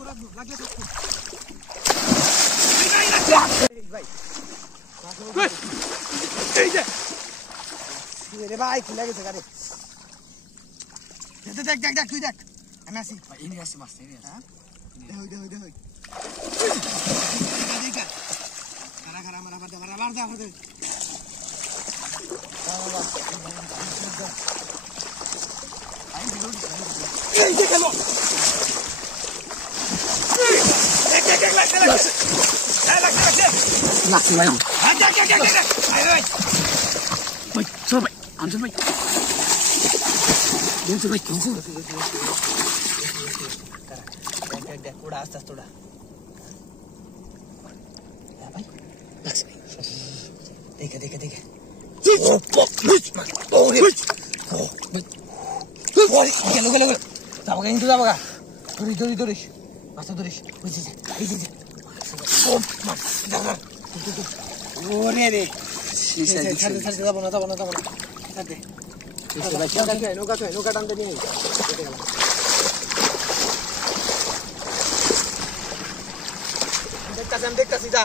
লাগলে থাকো ভাই এই যে রে ভাই কি লাগেছে গাড়ি দেখ তুই দেখ আমি আসি ইনি আসি মাছ ইনি হ্যাঁ দেখ খারা আমার আবার দে এই যে গেল লাগছে ভাই ভাই চল ভাই আনসার ভাই দেখছো ভাই দেখছো দেখ ওড়া আস্তে আস্তে ওড়া ভাই লাগছে দেখে গেল যাবো কিন্তু যাবো গা ধরিস মাছটা ধরিস বুঝেছে ওরে রে ছাড়তে যাবো না ছাড়তে নৌকা টানতে নিয়ে দেখতাছি যা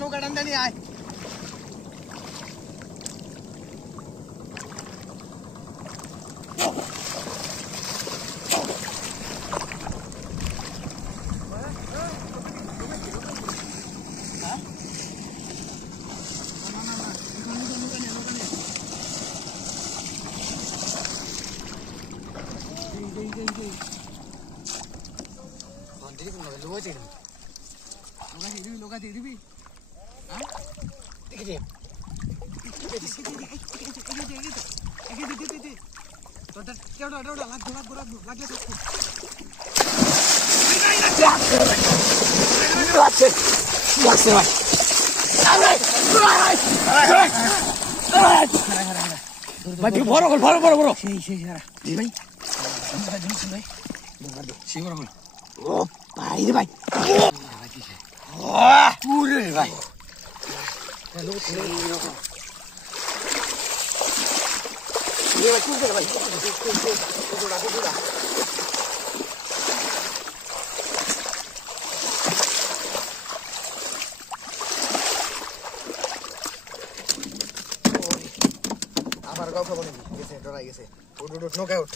নৌকা টানতে নিয়ে আয় লোকা দিয়ে দিবি হ্যাঁ দেখে দে বড় সেই ভাই ও ভাই রে ভাই পুরে ভাই আবার কাউ খাবো নাকি গেছে ডরাই গেছে নৌকায় উঠ